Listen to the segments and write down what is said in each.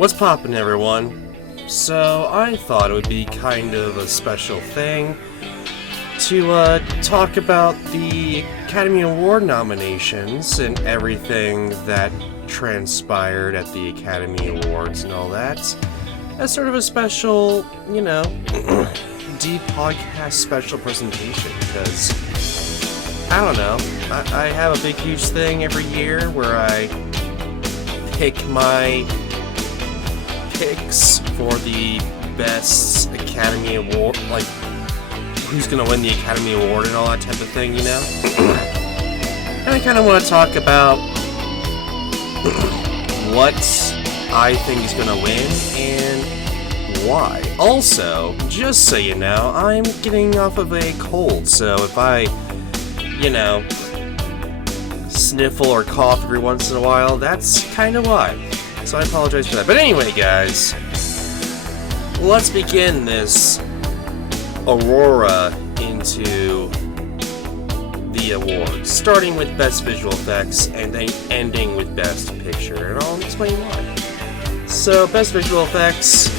What's poppin', everyone? So, I thought it would be kind of a special thing to talk about the Academy Award nominations and everything that transpired at the Academy Awards and all that. As sort of a special, D-podcast special presentation, because, I don't know, I have a big, huge thing every year where I pick my picks for the best Academy Award, like who's gonna win the Academy Award and all that type of thing, And I kind of want to talk about what I think is gonna win and why. Also, just so you know, I'm getting off of a cold, so if I, sniffle or cough every once in a while, that's kind of why. So I apologize for that. But anyway, guys, let's begin this Aurora into the awards, starting with Best Visual Effects and then ending with Best Picture, and I'll explain why. So, Best Visual Effects,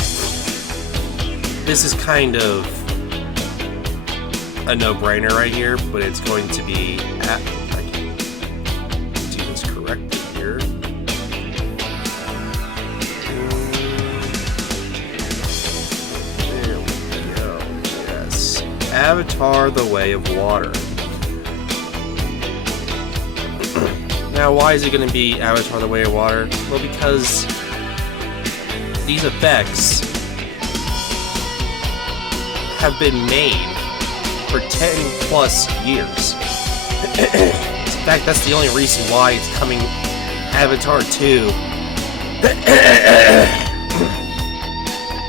this is kind of a no-brainer right here, but it's going to be I can do this correctly here. There we go. Yes. Avatar: The Way of Water. Now, why is it going to be Avatar: The Way of Water? Well, because these effects have been made for 10 plus years. In fact, that's the only reason why it's coming Avatar 2.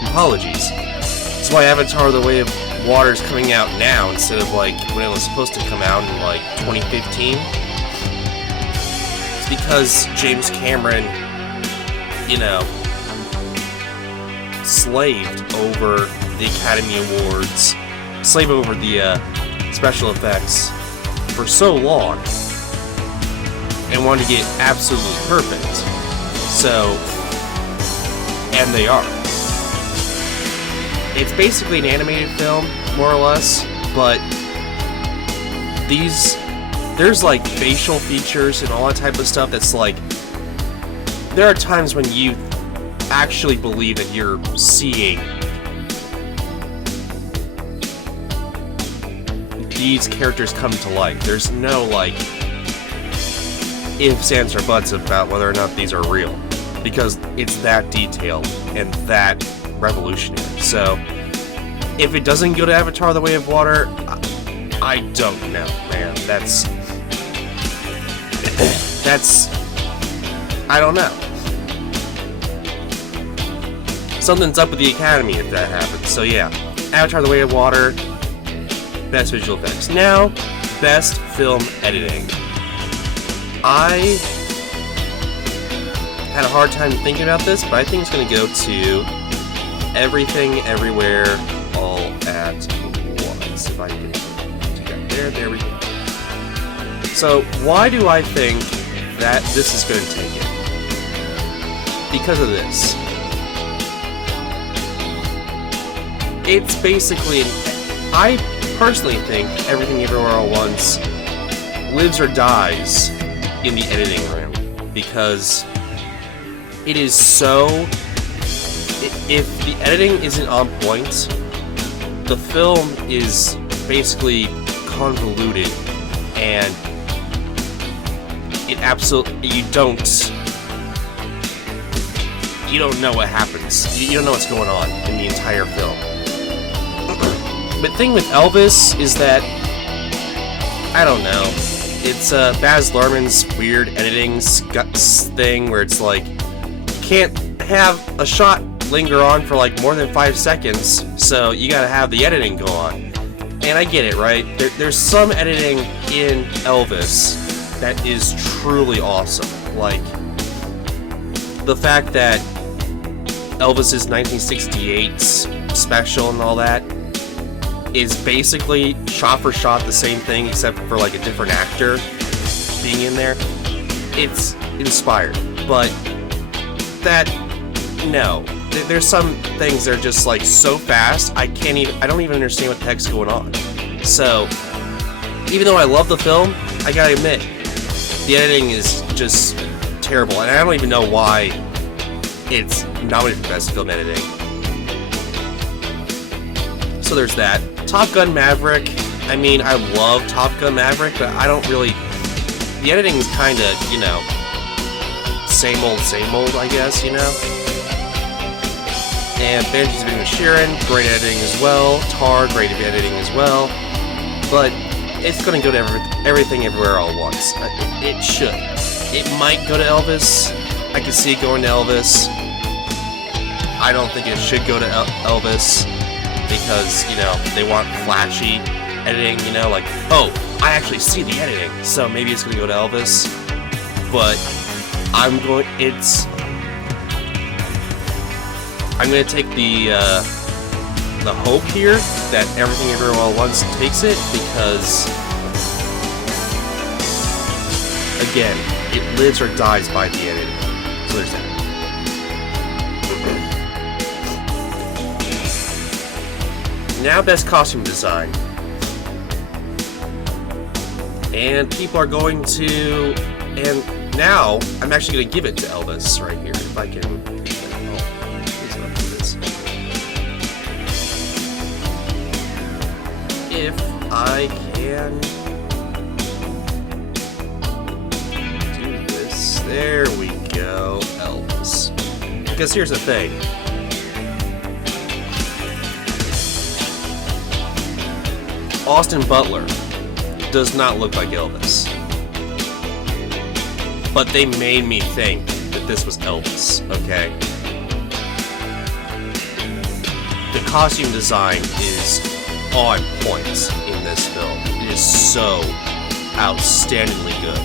Apologies. That's why Avatar: The Way of Water is coming out now instead of when it was supposed to come out in 2015. It's because James Cameron, slaved over the Academy Awards, slaved over the special effects for so long and wanted to get absolutely perfect. So, and they are. It's basically an animated film, more or less, but there's facial features and all that type of stuff that's there are times when you actually believe that you're seeing these characters come to life. There's no ifs, ands, or buts about whether or not these are real, because it's that detailed and that revolutionary. So if it doesn't go to Avatar: The Way of Water, I don't know, man. That's I don't know. Something's up with the Academy if that happens. So yeah, Avatar: The Way of Water, Best Visual Effects. Now, Best Film Editing. I had a hard time thinking about this, but I think it's going to go to Everything, Everywhere, All at Once. If I can get that there we go. So, why do I think that this is going to take it? Because of this. It's basically, I personally think Everything Everywhere All at Once lives or dies in the editing room, because it is so, if the editing isn't on point, the film is basically convoluted, and it absolutely, you don't know what happens. You don't know what's going on in the entire film. But the thing with Elvis is that, I don't know, it's Baz Luhrmann's weird editing thing where it's can't have a shot linger on for more than 5 seconds, so you gotta have the editing go on. And I get it, right? There's some editing in Elvis that is truly awesome. The fact that Elvis's 1968 special and all that is basically shot for shot the same thing, except for a different actor being in there. It's inspired, but that no. There's some things that are just like so fast, I don't even understand what the heck's going on. So, even though I love the film, I gotta admit, the editing is just terrible, and I don't even know why it's nominated for Best Film Editing. So there's that. Top Gun Maverick, I mean, I love Top Gun Maverick, but I don't really... The editing is kinda, you know, same old, I guess, you know? And Banshees of Inisherin, great editing as well. Tar, great editing as well. But it's gonna go to everything everywhere all at once. It should. It might go to Elvis. I can see it going to Elvis. I don't think it should go to Elvis because, you know, they want flashy editing, you know, like, oh, I actually see the editing, so maybe it's gonna go to Elvis. But I'm gonna take the hope here that Everything Everywhere All at Once takes it, because again, it lives or dies by the editing. So there's that. Now, Best Costume Design. And people are going to... And now, I'm actually going to give it to Elvis right here. If I can... Oh, please don't do this. If I can... do this. There we go. Elvis. Because here's the thing. Austin Butler does not look like Elvis. But they made me think that this was Elvis, okay? The costume design is on point in this film. It is so outstandingly good.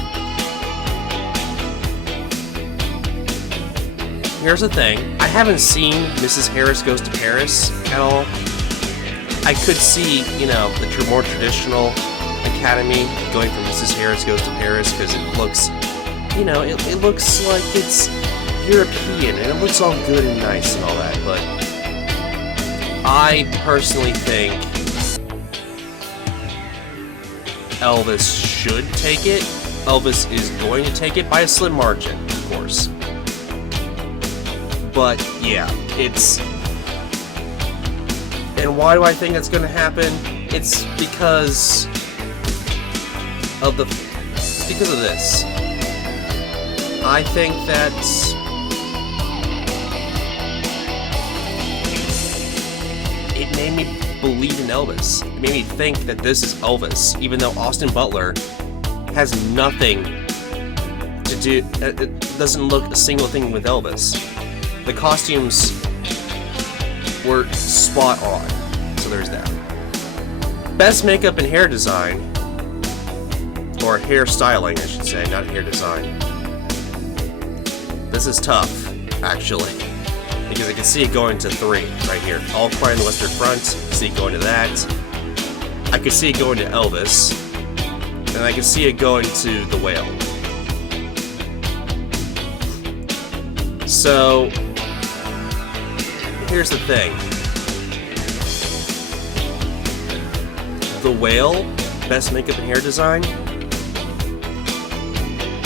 Here's the thing. I haven't seen Mrs. Harris Goes to Paris at all. I could see, you know, the more traditional Academy going from Mrs. Harris Goes to Paris, because it looks, you know, it looks like it's European, and it looks all good and nice and all that, but I personally think Elvis should take it. Elvis is going to take it by a slim margin, of course. But, yeah, it's... And why do I think that's going to happen? It's because of this. I think that it made me believe in Elvis. It made me think that this is Elvis, even though Austin Butler has nothing to do. It doesn't look a single thing with Elvis. The costumes were spot on, so there's that. Best makeup and hair design, or hair styling, I should say, not hair design. This is tough, actually, because I can see it going to 3 right here. All Quiet on the Western Front, see it going to that. I can see it going to Elvis, and I can see it going to The Whale. So, here's the thing. The Whale, best makeup and hair design,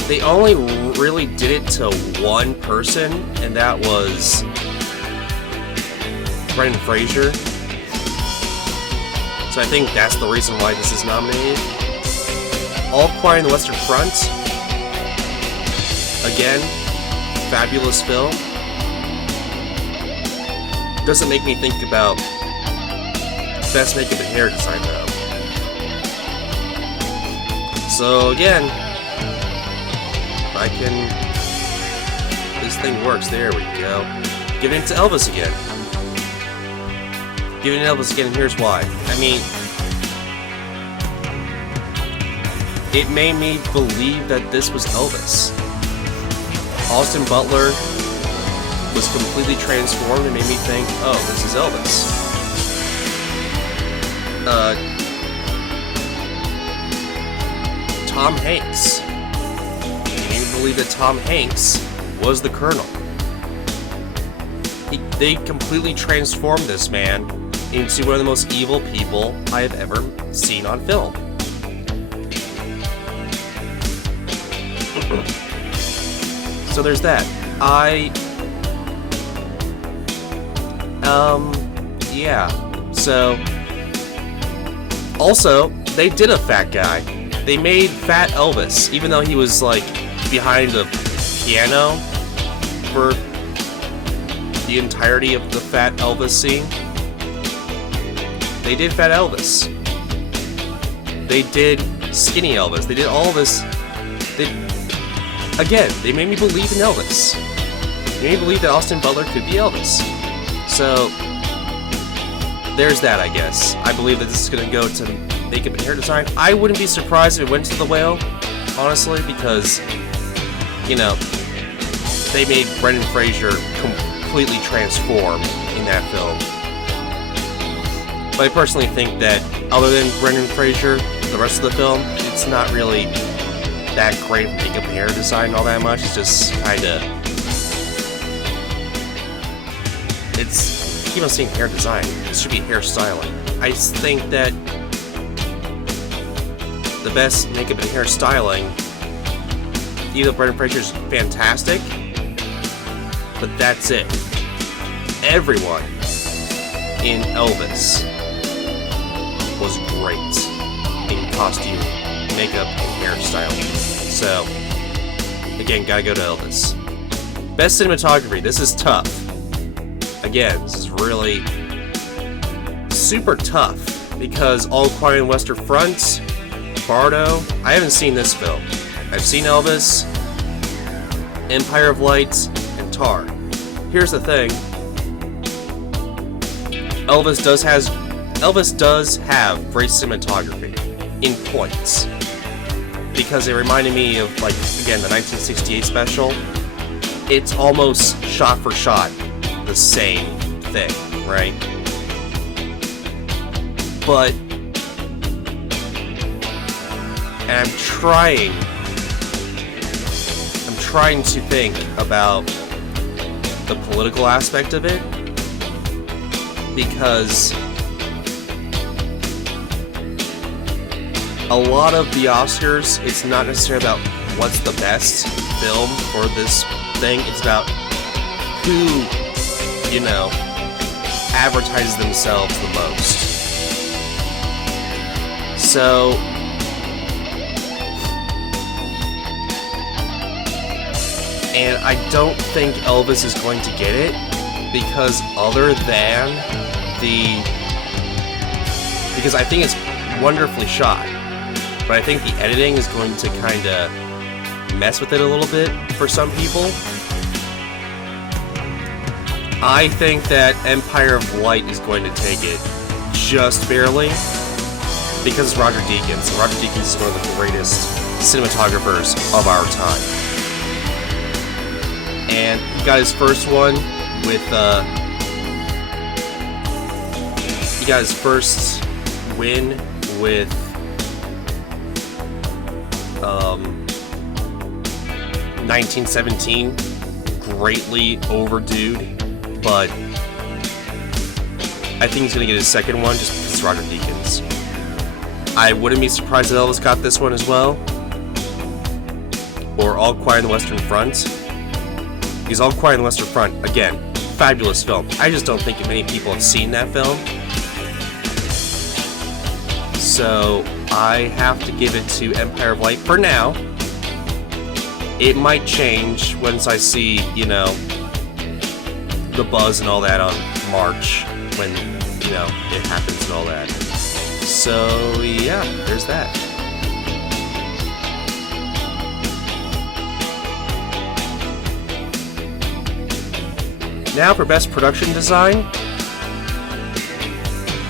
they only really did it to one person, and that was Brendan Fraser. So I think that's the reason why this is nominated. All Quiet on the Western Front, again, fabulous film. Doesn't make me think about best makeup and hair design, though. So again, this thing works. There we go. Give it to Elvis again. Give it to Elvis again, and here's why. I mean, it made me believe that this was Elvis. Austin Butler was completely transformed and made me think, oh, this is Elvis. Tom Hanks. Can you believe that Tom Hanks was the Colonel? They completely transformed this man into one of the most evil people I have ever seen on film. So there's that. Yeah. So, also, they did a fat guy. They made Fat Elvis, even though he was, like, behind the piano for the entirety of the Fat Elvis scene. They did Fat Elvis. They did Skinny Elvis. They did all this. They made me believe in Elvis. They made me believe that Austin Butler could be Elvis. So, there's that, I guess. I believe that this is going to go to makeup and hair design. I wouldn't be surprised if it went to The Whale, honestly, because, you know, they made Brendan Fraser completely transform in that film. But I personally think that, other than Brendan Fraser, the rest of the film, it's not really that great makeup and hair design all that much. It's just kinda... I keep on saying hair design. It should be hairstyling. I think that the best makeup and hair styling, either Brendan Fraser's fantastic, but that's it. Everyone in Elvis was great in costume, makeup, and hairstyling. So, again, gotta go to Elvis. Best cinematography. This is tough. Again, this is really super tough because All Quiet on the Western Front, Bardo. I haven't seen this film. I've seen Elvis, Empire of Light, and Tar. Here's the thing. Elvis does have great cinematography in points, because it reminded me of, like, again, the 1968 special. It's almost shot for shot the same thing, right? But I'm trying to think about the political aspect of it, because a lot of the Oscars, it's not necessarily about what's the best film for this thing, it's about who, you know, advertises themselves the most. So, and I don't think Elvis is going to get it, because because I think it's wonderfully shot, but I think the editing is going to kind of mess with it a little bit for some people. I think that Empire of Light is going to take it just barely, because it's Roger Deakins. Roger Deakins is one of the greatest cinematographers of our time. And he got his first one with, he got his first win with, 1917, greatly overdue, but I think he's going to get his second one just because it's Roger Deakins. I wouldn't be surprised if Elvis got this one as well, or All Quiet on the Western Front. Because All Quiet on the Western Front, again, fabulous film. I just don't think many people have seen that film. So I have to give it to Empire of Light for now. It might change once I see, you know, the buzz and all that on March, when, you know, it happens and all that. So yeah, there's that. Now for Best Production Design.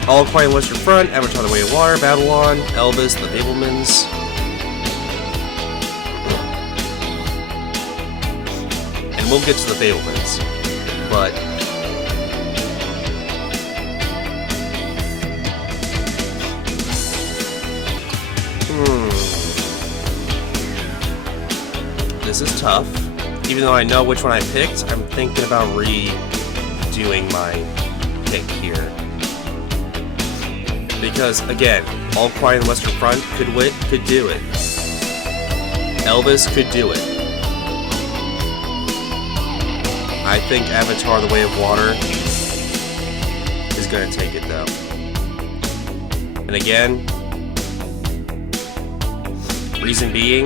All Quiet on the Western Front, Avatar: The Way of Water, Babylon, Elvis, The Fabelmans. And we'll get to The Fabelmans. But this is tough. Even though I know which one I picked, I'm thinking about doing my pick here. Because, again, All Quiet on the Western Front could do it. Elvis could do it. I think Avatar: The Way of Water is going to take it, though. And again, reason being,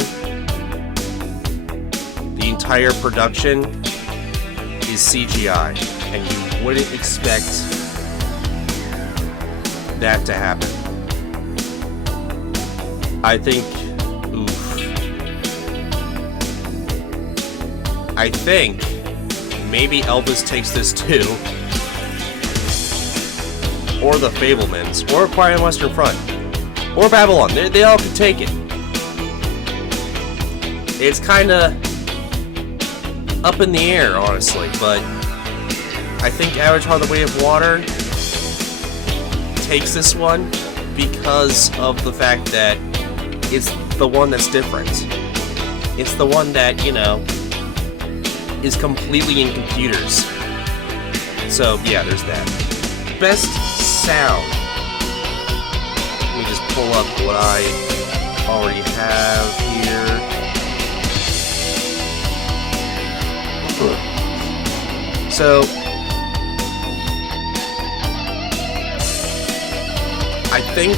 the entire production is CGI, and you wouldn't expect that to happen. I think, I think maybe Elvis takes this too, or The Fabelmans, or Quiet on the Western Front, or Babylon. They all could take it. It's kind of up in the air, honestly, but I think Avatar: The Way of Water takes this one because of the fact that it's the one that's different. It's the one that, you know, is completely in computers. So, yeah, there's that. Best sound. Let me just pull up what I already have here. So, I think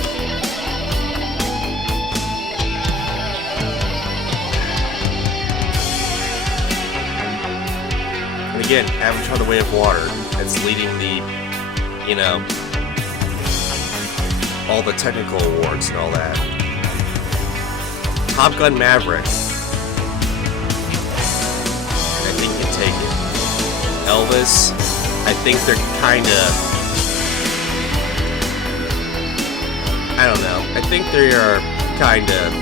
and again, Avatar: The Way of Water, that's leading the, you know, all the technical awards and all that. Top Gun Maverick, I think can take it. Elvis, I think they're kinda, I don't know. I think they are kind of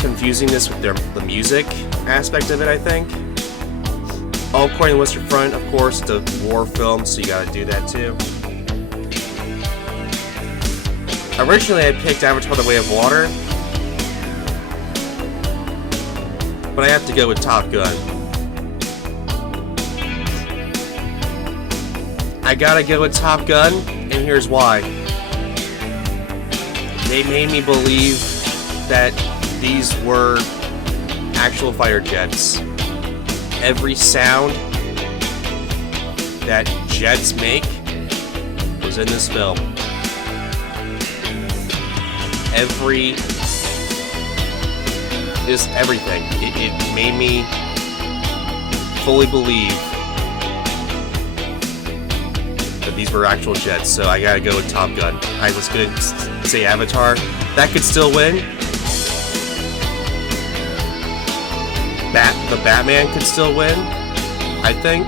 confusing this with the music aspect of it, I think. All Quiet on the Western Front, of course, it's a war film, so you gotta do that too. Originally, I picked Avatar: The Way of Water, but I have to go with Top Gun. I gotta go with Top Gun, and here's why. They made me believe that these were actual fighter jets. Every sound that jets make was in this film. Everything. It made me fully believe that these were actual jets, so I gotta go with Top Gun. Alright, let's go say Avatar. That could still win. The Batman could still win, I think.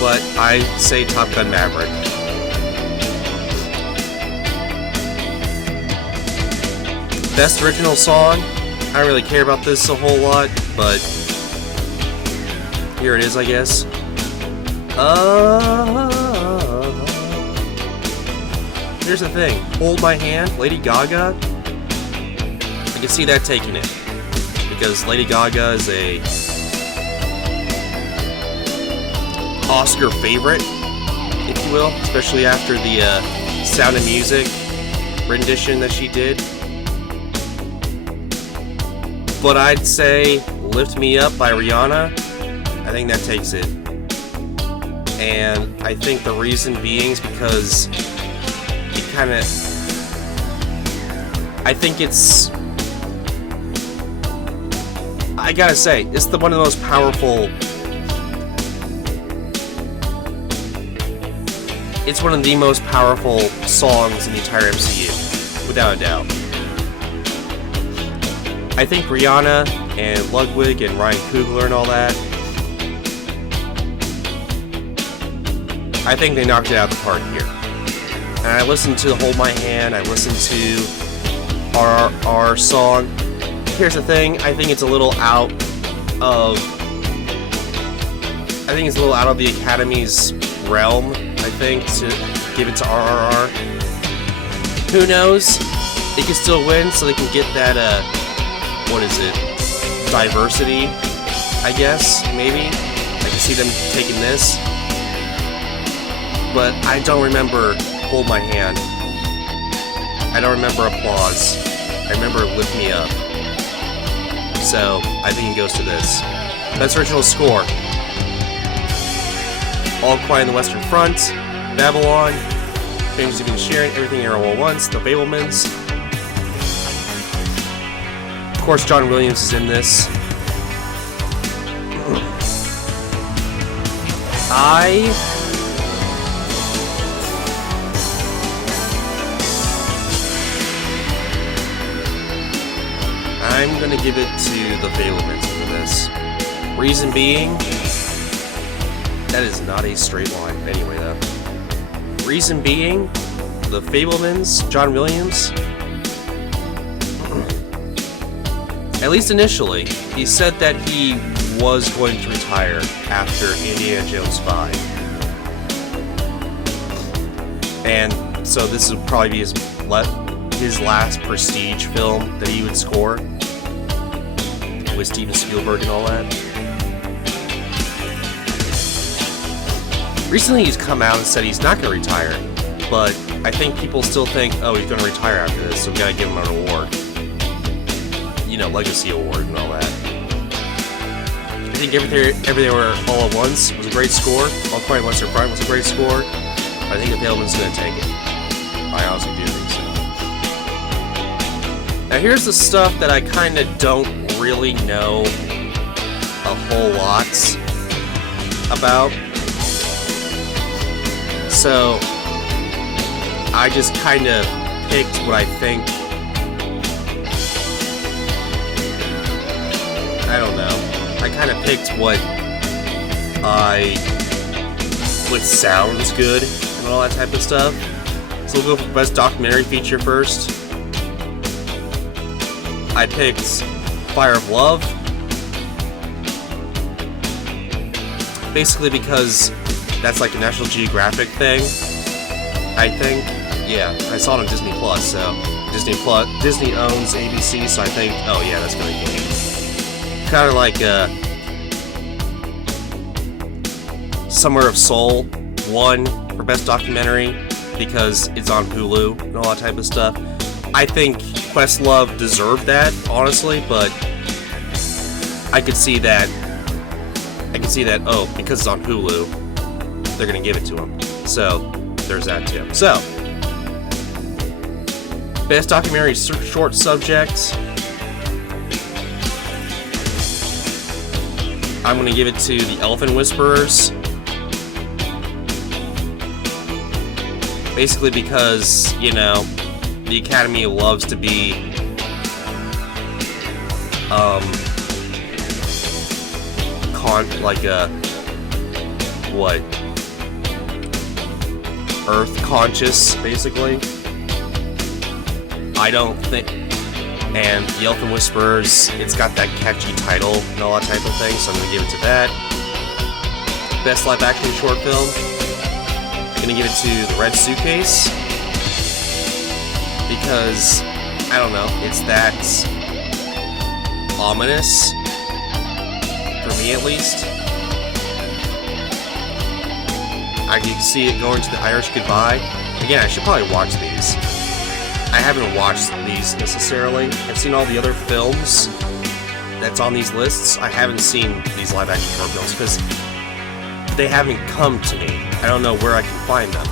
But I say Top Gun Maverick. Best original song. I don't really care about this a whole lot, but here it is, I guess. Here's the thing. Hold My Hand, Lady Gaga. I can see that taking it. Because Lady Gaga is a Oscar favorite, if you will. Especially after the Sound of Music rendition that she did. But I'd say Lift Me Up by Rihanna. I think that takes it. And I think the reason being is because it kind of, I think it's, I gotta say, it's one of the most powerful, it's one of the most powerful songs in the entire MCU, without a doubt. I think Rihanna and Ludwig and Ryan Coogler and all that, I think they knocked it out of the park here. And I listened to Hold My Hand, I listened to our song. Here's the thing, I think it's a little out of the Academy's realm, I think, to give it to RRR. Who knows? It could still win, so they can get that, what is it? diversity, I guess, maybe. I can see them taking this. But I don't remember Hold My Hand. I don't remember Applause. I remember Lift Me Up. So, I think it goes to this. Best Original Score. All Quiet on the Western Front, Babylon, Things You've Been Sharing, Everything Everywhere All at Once, The Fabelmans. Of course, John Williams is in this. I'm gonna give it to The Fabelmans for this. Reason being, that is not a straight line. Anyway, though. Reason being, The Fabelmans, John Williams, at least initially, he said that he was going to retire after Indiana Jones 5. And so this would probably be his last prestige film that he would score with Steven Spielberg and all that. Recently he's come out and said he's not going to retire, but I think people still think, oh, he's going to retire after this, so we got to give him an award. You know, Legacy Award and all that. I think Everywhere All at Once was a great score. All Quiet on the Western Front was a great score. I think the Fabelman's going to take it. I honestly do think so. Now here's the stuff that I kind of don't really know a whole lot about. So I just kind of picked what I think. I don't know. I kind of picked what sounds good and all that type of stuff. So we'll go for Best Documentary Feature first. I picked Fire of Love. Basically because that's like a National Geographic thing, I think. Yeah, I saw it on Disney Plus, so Disney owns ABC, so I think, oh yeah, that's gonna be kind of like Summer of Soul 1 for Best Documentary because it's on Hulu and all that type of stuff. I think Questlove deserved that, honestly, but I could see that, oh, because it's on Hulu, they're gonna give it to him. So, there's that too. So, Best Documentary Short Subject. I'm gonna give it to The Elephant Whisperers. Basically because, you know, the Academy loves to be Earth conscious, basically. I don't think, and The Elephant Whisperers, it's got that catchy title and all that type of thing, so I'm gonna give it to that. Best live action short film, I'm gonna give it to The Red Suitcase, because, I don't know, it's that ominous, for me at least. I can see it going to The Irish Goodbye. Again, I should probably watch these. I haven't watched these necessarily. I've seen all the other films that's on these lists. I haven't seen these live action short films because they haven't come to me. I don't know where I can find them.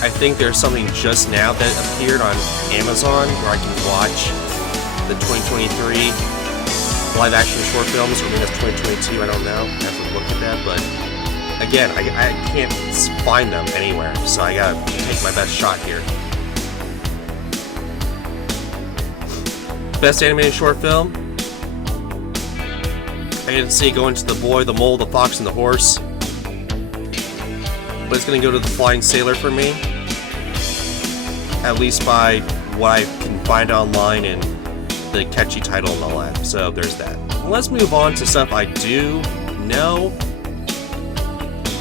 I think there's something just now that appeared on Amazon where I can watch the 2023 live action short films, or maybe that's 2022, I don't know. I have to look at that, but again, I can't find them anywhere, so I gotta take my best shot here. Best animated short film. I can see it going to The Boy, the Mole, the Fox, and the Horse. But it's gonna go to The Flying Sailor for me. At least by what I can find online and the catchy title and all that. So there's that. Let's move on to stuff I do know.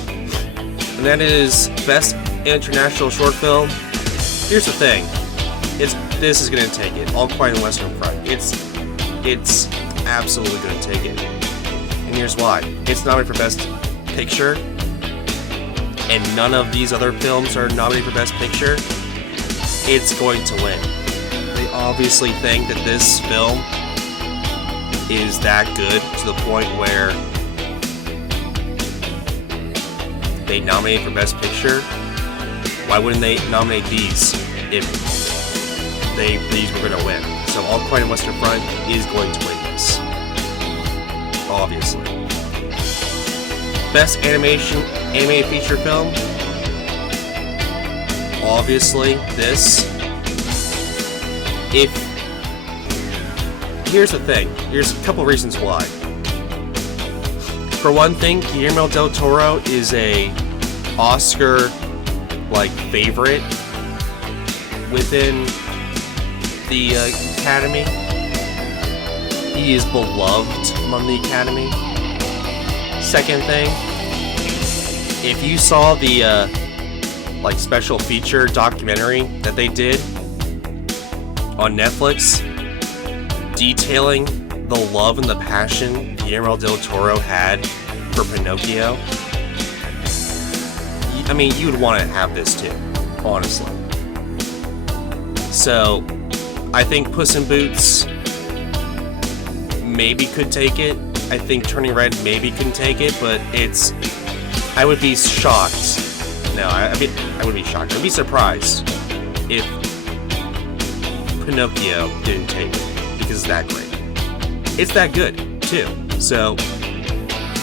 And that is Best International Short Film. Here's the thing. This is gonna take it. All Quiet on the Western Front. It's absolutely going to take it. And here's why. It's nominated for Best Picture, and none of these other films are nominated for Best Picture. It's going to win. They obviously think that this film is that good to the point where they nominate for Best Picture. Why wouldn't they nominate these if these were going to win? So All Quiet on the Western Front is going to win this. Obviously. Best animated feature film. Obviously, this. Here's the thing. Here's a couple reasons why. For one thing, Guillermo del Toro is a Oscar favorite within the Academy. He is beloved among the Academy. Second thing, if you saw the special feature documentary that they did on Netflix detailing the love and the passion Guillermo del Toro had for Pinocchio, I mean, you would want to have this too, honestly. So, I think Puss in Boots maybe could take it. I think Turning Red maybe can take it, but I would be shocked. No, I would be shocked. I'd be surprised if Pinocchio didn't take it, because it's that great. It's that good, too. So,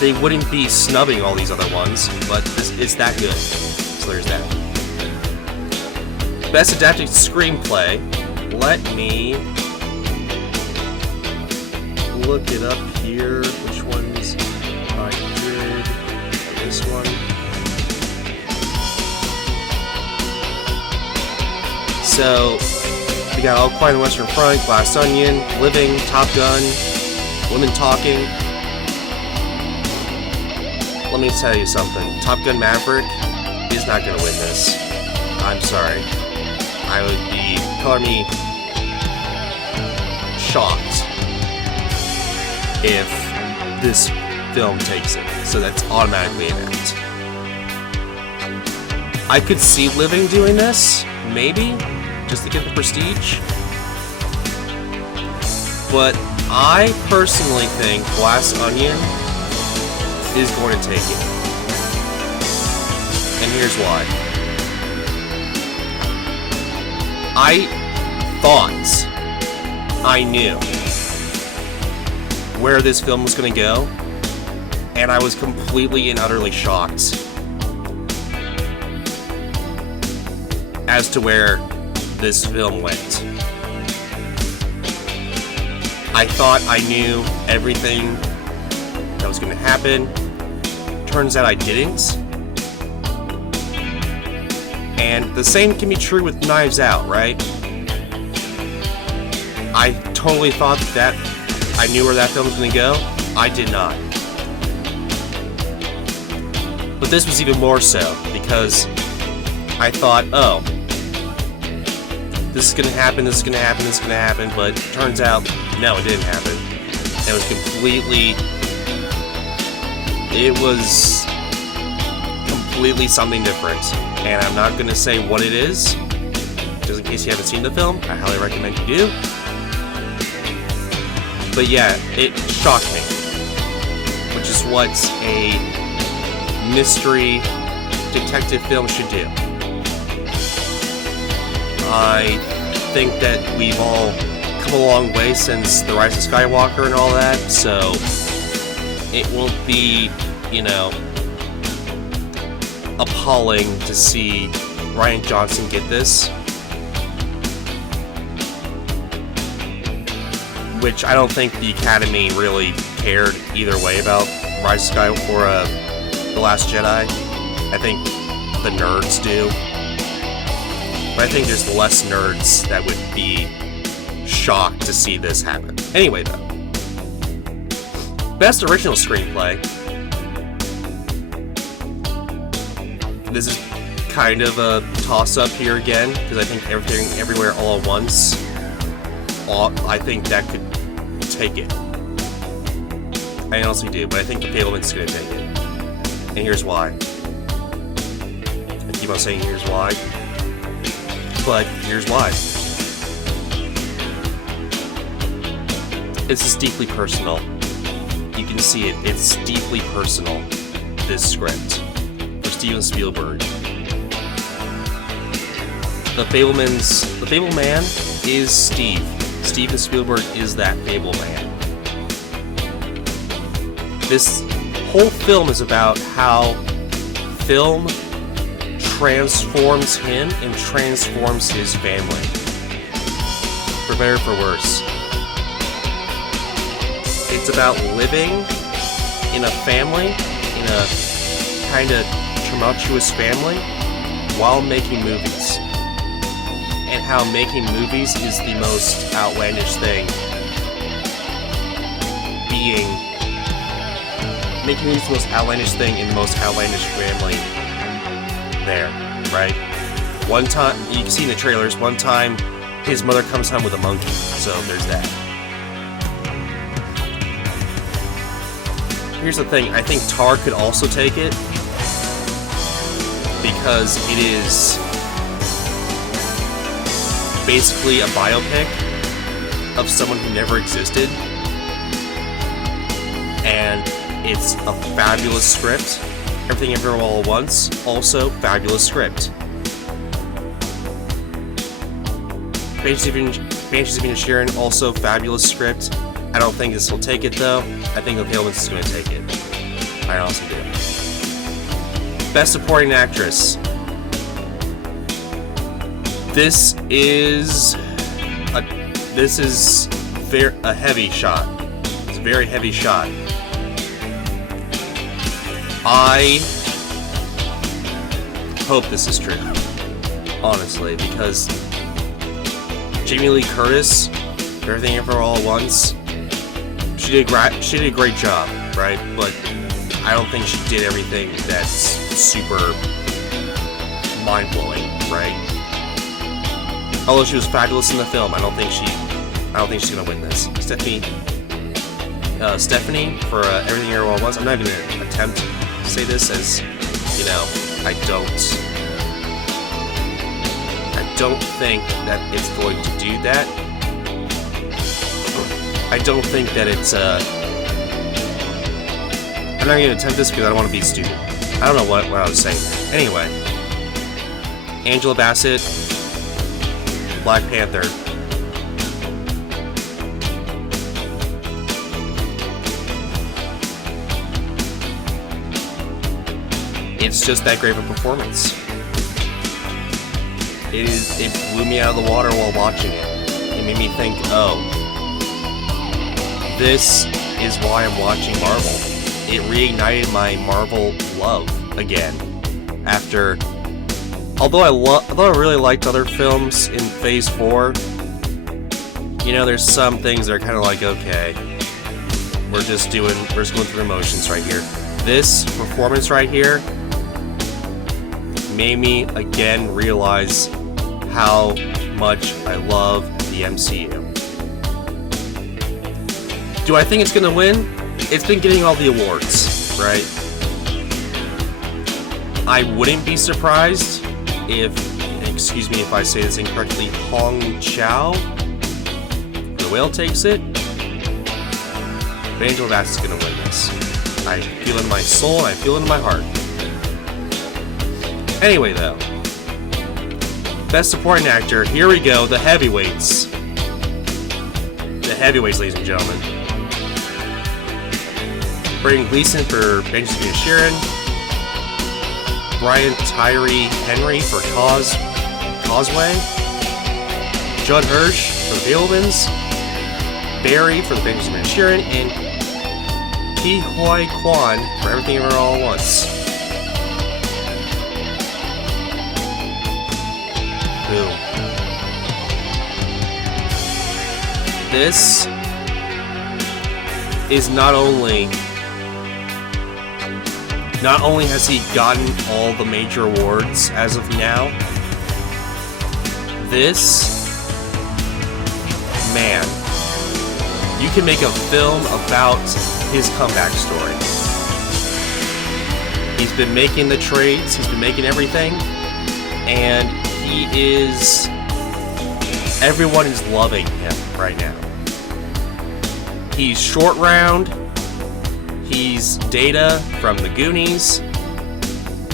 they wouldn't be snubbing all these other ones, but it's that good. So there's that. Best Adapted Screenplay. Let me look it up here. Which ones I did. This one. So, we got All Quiet on the Western Front, Glass Onion, Living, Top Gun, Women Talking. Let me tell you something. Top Gun Maverick is not going to win this. I'm sorry. I would be, color me, shocked if this film takes it. So that's automatically an out. I could see Living doing this, maybe, just to get the prestige. But I personally think Glass Onion is going to take it. And here's why. I thought I knew where this film was going to go, and I was completely and utterly shocked as to where this film went. I thought I knew everything that was going to happen. Turns out I didn't. And the same can be true with Knives Out, right? I totally thought that I knew where that film was going to go. I did not. But this was even more so, because I thought, oh, this is going to happen, this is going to happen, this is going to happen, but it turns out, no, it didn't happen. It was completely something different. And I'm not going to say what it is, just in case you haven't seen the film. I highly recommend you do. But yeah, it shocked me, which is what a mystery detective film should do. I think that we've all come a long way since The Rise of Skywalker and all that, so it won't be, appalling to see Rian Johnson get this. Which I don't think the Academy really cared either way about Rise of Skywalker or The Last Jedi. I think the nerds do. But I think there's less nerds that would be shocked to see this happen. Anyway, though. Best Original Screenplay. This is kind of a toss-up here again, because I think Everything Everywhere All at Once, I think that could take it. I honestly do, but I think The Fableman's gonna take it. And here's why. I keep on saying here's why. But here's why. This is deeply personal. You can see it. It's deeply personal, this script, for Steven Spielberg. The Fableman is Steve. Steven Spielberg is that Fableman. This whole film is about how film transforms him and transforms his family. For better or for worse. It's about living in a family, in a kind of tumultuous family, while making movies. And how making movies is the most outlandish thing. Making movies is the most outlandish thing in the most outlandish family there, right? One time, you can see in the trailers, one time his mother comes home with a monkey, so there's that. Here's the thing, I think Tar could also take it, because it is basically a biopic of someone who never existed, and it's a fabulous script. Everything Everywhere All at Once, also fabulous script. Banshees of Inisherin, also fabulous script. I don't think this will take it though. I think The Fableman's is going to take it. I honestly do. Best Supporting Actress. This is a heavy shot. It's a very heavy shot. I hope this is true, honestly, because Jamie Lee Curtis, Everything Everywhere All at Once, she did a great job, right? But I don't think she did everything that's super mind-blowing, right? Although she was fabulous in the film, I don't think she's gonna win this. Stephanie for Everything Everywhere All at Once. I'm not even gonna attempt to say this as, you know, I don't think that it's going to do that. I don't think that it's I'm not gonna attempt this because I don't want to be stupid. I don't know what I was saying. Anyway, Angela Bassett, Black Panther. It's just that great of a performance. It blew me out of the water while watching it. It made me think, oh, this is why I'm watching Marvel. It reignited my Marvel love again. After, although I really liked other films in Phase 4, you know, there's some things that are kind of like, okay, we're just going through the motions right here. This performance right here made me again realize how much I love the MCU. Do I think it's gonna win? It's been getting all the awards, right? I wouldn't be surprised if, excuse me if I say this incorrectly, Hong Chow, The Whale, takes it. But Angela Bassett's gonna win this. I feel it in my soul, and I feel it in my heart. Anyway, though, Best Supporting Actor, here we go, the heavyweights. The heavyweights, ladies and gentlemen. Brendan Gleeson for Banshees of Inisherin. Brian Tyree Henry for Causeway. Judd Hirsch for The Fablemans. Barry for the Banshees of Inisherin. And Ki Hoi Kwan for Everything Everywhere All at Once. Boom. This is not only has he gotten all the major awards as of now, this man, You can make a film about his comeback story. He's been making the trades, he's been making everything, and he is... everyone is loving him right now. He's Short Round, he's Data from the Goonies.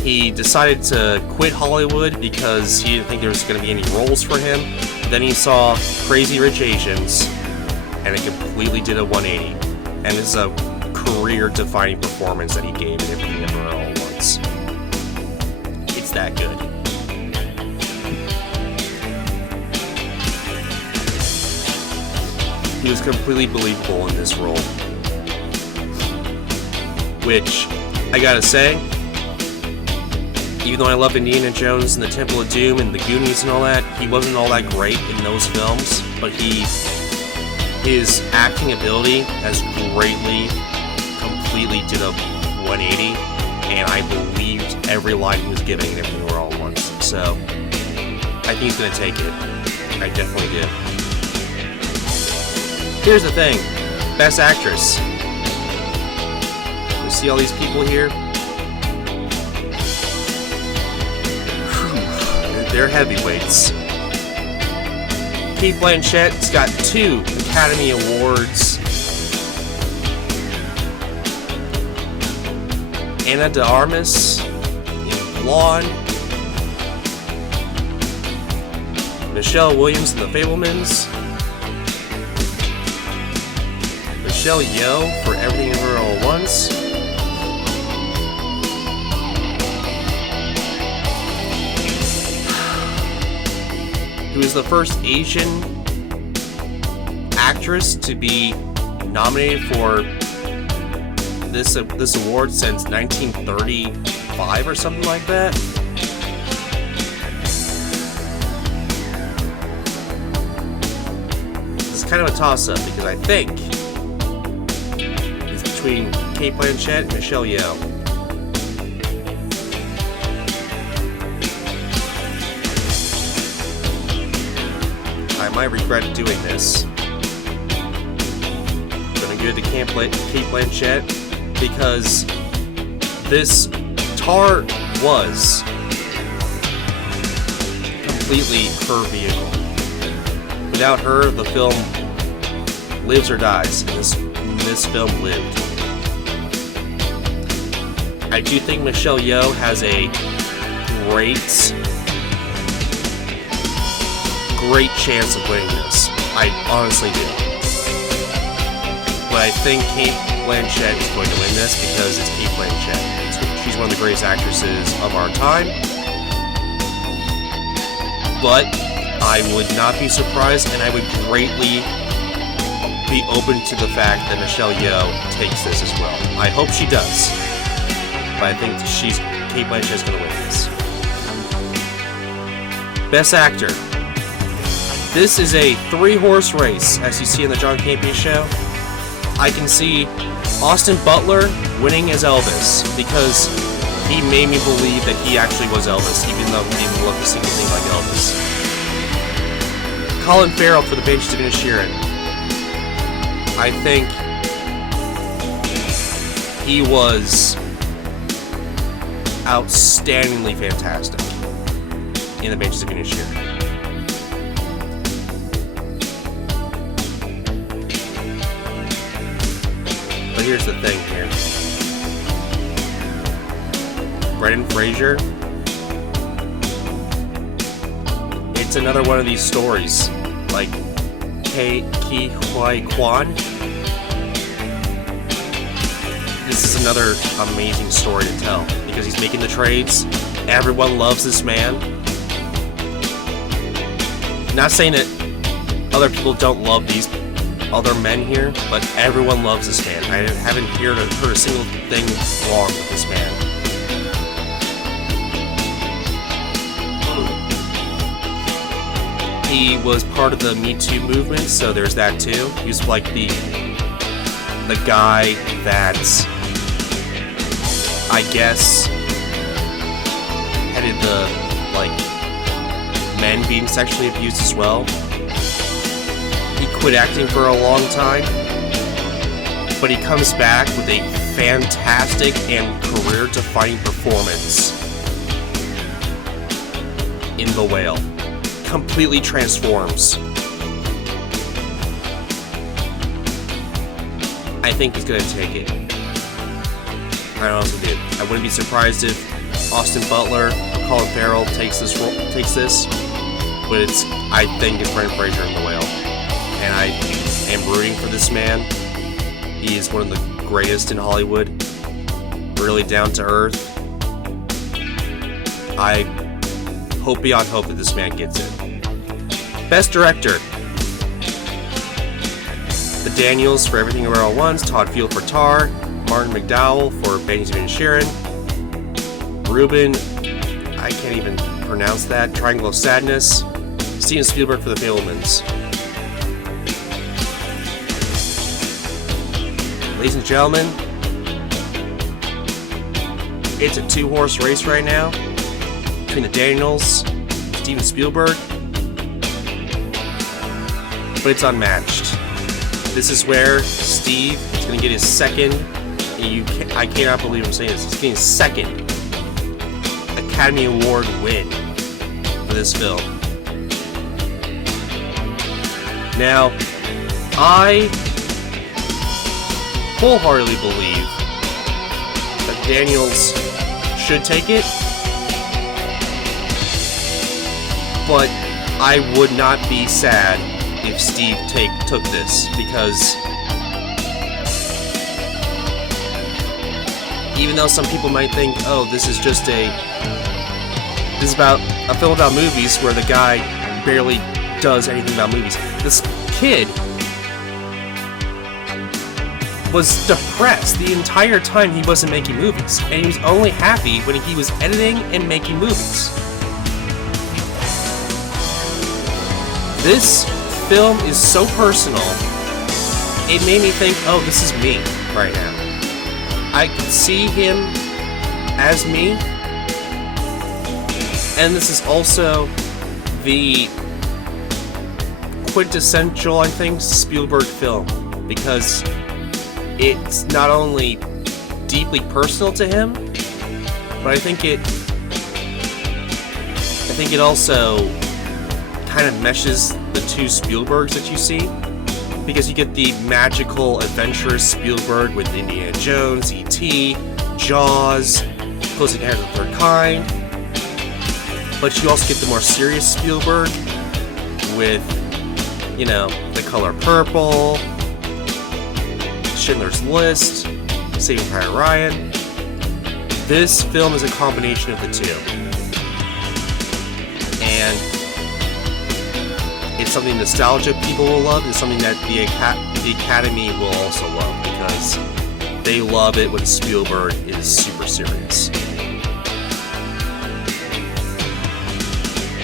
He decided to quit Hollywood because he didn't think there was going to be any roles for him. Then he saw Crazy Rich Asians, and it completely did a 180. And this is a career-defining performance that he gave in Everything Everywhere All at Once. It's that good. He was completely believable in this role. Which, I gotta say, even though I love Indiana Jones and the Temple of Doom and the Goonies and all that, he wasn't all that great in those films, but his acting ability has completely did a 180, and I believed every line he was giving in Everything Everywhere All at Once. So, I think he's gonna take it. I definitely do. Here's the thing. Best Actress. You see all these people here? They're heavyweights. Cate Blanchett's got 2 Academy Awards. Ana de Armas in Blonde. Michelle Williams in The Fabelmans. Michelle Yeoh for Everything Everywhere All at Once. Who is the first Asian actress to be nominated for this award since 1935 or something like that. It's kind of a toss-up because I think it's between Cate Blanchett and Michelle Yeoh. I might regret doing this. I'm gonna give it to Cate Blanchett because this Tar was completely her vehicle. Without her, the film lives or dies, and this film lived. I do think Michelle Yeoh has a great chance of winning this. I honestly do. But I think Cate Blanchett is going to win this because it's Cate Blanchett. She's one of the greatest actresses of our time. But I would not be surprised, and I would greatly be open to the fact that Michelle Yeoh takes this as well. I hope she does. But I think Cate Blanchett's going to win this. Best Actor. This is a 3-horse race, as you see in the John Campion show. I can see Austin Butler winning as Elvis, because he made me believe that he actually was Elvis, even though he didn't look a single thing like Elvis. Colin Farrell for the Banshees of Inisherin. I think he was outstandingly fantastic in the Banshees of Inisherin. But here's the thing here. Brendan Fraser. It's another one of these stories. Like Ke Huy Quan. This is another amazing story to tell. Because he's making the trades. Everyone loves this man. Not saying that other people don't love these other men here, but everyone loves this man. I haven't heard a single thing wrong with this man. He was part of the Me Too movement, so there's that too. He was like the guy that, I guess, headed the, like, men being sexually abused as well. He quit acting for a long time, but he comes back with a fantastic and career-defining performance in The Whale. Completely transforms. I think he's gonna take it. I honestly do. I wouldn't be surprised if Austin Butler or Colin Farrell takes this, but I think it's Brendan Fraser in The Whale, and I am rooting for this man. He is one of the greatest in Hollywood. Really down to earth. I hope beyond hope that this man gets it. Best Director. The Daniels for Everything Everywhere All at Once, Todd Field for Tar, Martin McDowell for Banshees of Inisherin, Ruben, I can't even pronounce that, Triangle of Sadness, Steven Spielberg for The Fabelmans. Ladies and gentlemen, it's a two-horse race right now between the Daniels, Steven Spielberg, but it's unmatched. This is where Steve is going to get his second, I cannot believe I'm saying this, he's getting his second Academy Award win for this film. Now, I wholeheartedly believe that Daniels should take it, but I would not be sad if Steve took this, because even though some people might think, oh, this is about a film about movies where the guy barely does anything about movies. This kid was depressed the entire time he wasn't making movies, and he was only happy when he was editing and making movies. This film is so personal, it made me think, oh, this is me right now. I could see him as me, and this is also the quintessential, I think, Spielberg film, because it's not only deeply personal to him, but I think it also kind of meshes the two Spielbergs that you see, because you get the magical, adventurous Spielberg with Indiana Jones, E.T., Jaws, Close Encounters of the Third Kind, but you also get the more serious Spielberg with, The Color Purple, Schindler's List, Saving Private Ryan. This film is a combination of the two, and it's something nostalgic people will love. It's something that the Academy will also love, because they love it when Spielberg is super serious.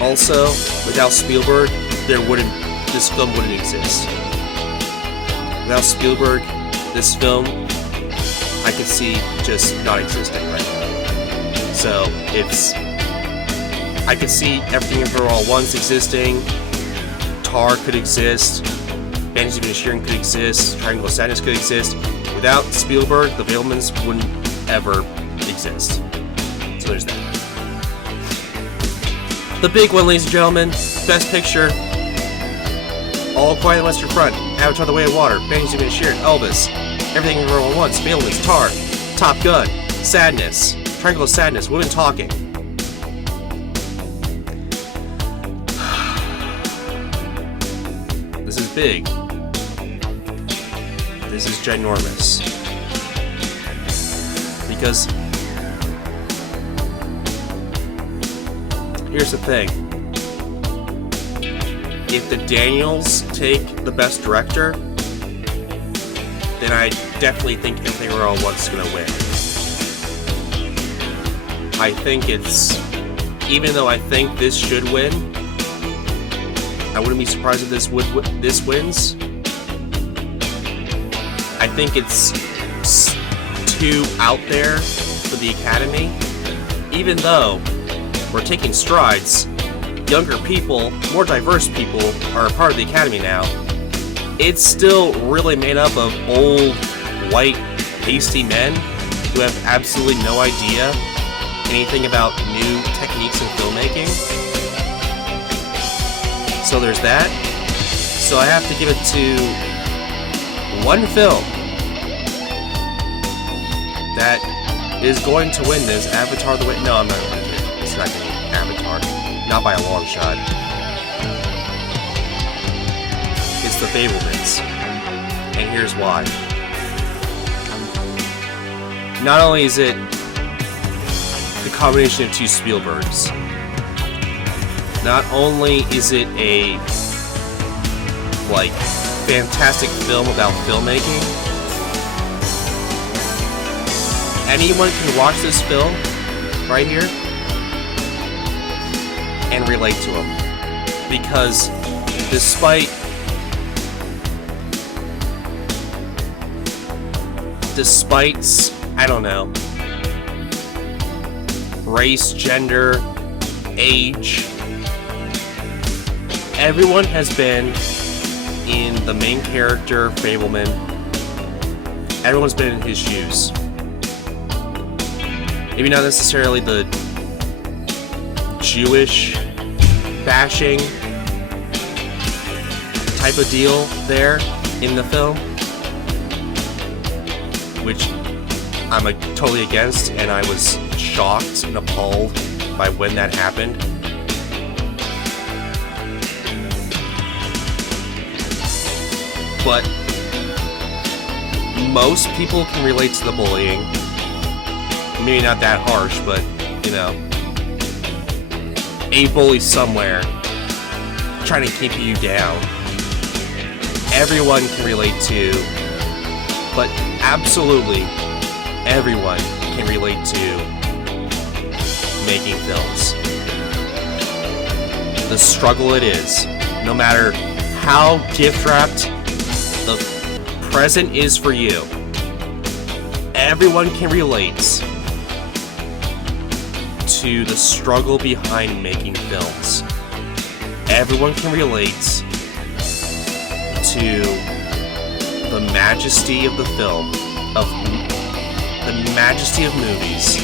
Also, without Spielberg, this film wouldn't exist. Without Spielberg, this film, I could see just not existing right now. So, I could see Everything Everywhere All at Once existing, Tar could exist, Banshees of Inisherin could exist, Triangle of Sadness could exist. Without Spielberg, The Fabelmans wouldn't ever exist. So there's that. The big one, ladies and gentlemen, Best Picture, All Quiet on the Western Front, Avatar: The Way of Water, Banshees of Inisherin, Elvis, Everything Everywhere All at Once, Fabelmans, Tar, Top Gun, Sadness, Triangle of Sadness, Women Talking. This is big. This is ginormous. Because here's the thing. If the Daniels take the Best Director, then I definitely think Everything Everywhere All at Once is going to win. I think even though I think this should win, I wouldn't be surprised if this wins. I think it's too out there for the Academy. Even though we're taking strides, younger people, more diverse people are a part of the Academy now. It's still really made up of old white, pasty men who have absolutely no idea anything about new techniques in filmmaking. So there's that. So I have to give it to one film that is going to win this. Avatar the Way. No, I'm not going to. It's not going to be Avatar. Not by a long shot. It's The Fabelmans. And here's why. Not only is it the combination of two Spielbergs, not only is it a fantastic film about filmmaking, anyone can watch this film right here and relate to him, because despite I don't know, race, gender, age, everyone has been in the main character, Fabelman. Everyone's been in his shoes. Maybe not necessarily the Jewish bashing type of deal there in the film, which I'm totally against, and I was shocked and appalled by when that happened. But most people can relate to the bullying. Maybe not that harsh, but, you know, a bully somewhere trying to keep you down. Everyone can relate to, but absolutely everyone can relate to making films. The struggle it is, no matter how gift-wrapped the present is for you, everyone can relate to the struggle behind making films. Everyone can relate to the majesty of the film, of the majesty of movies.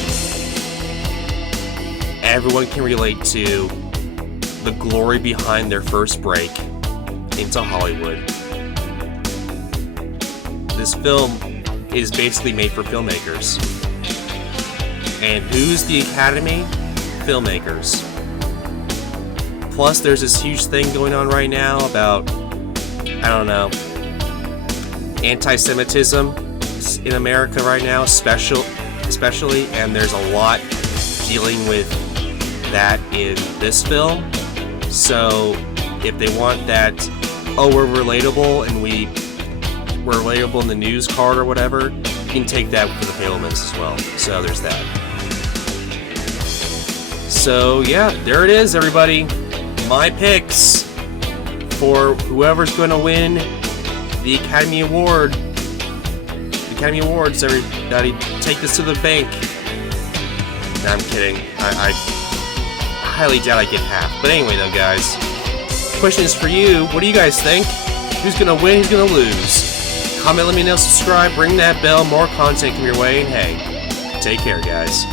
Everyone can relate to the glory behind their first break into Hollywood. This film is basically made for filmmakers. And who's the Academy? Filmmakers. Plus, there's this huge thing going on right now about, I don't know, anti-Semitism in America right now, especially, and there's a lot dealing with that in this film. So, if they want that, oh, we're relatable and we're relatable in the news card or whatever, you can take that for the Fabelmans as well. So, there's that. So, yeah, there it is, everybody. My picks for whoever's going to win the Academy Award. The Academy Awards, everybody. Take this to the bank. No, I'm kidding. I highly doubt I get half. But anyway, though, guys. Question is for you. What do you guys think? Who's going to win? Who's going to lose? Comment, let me know, subscribe, ring that bell. More content come your way. And hey, take care, guys.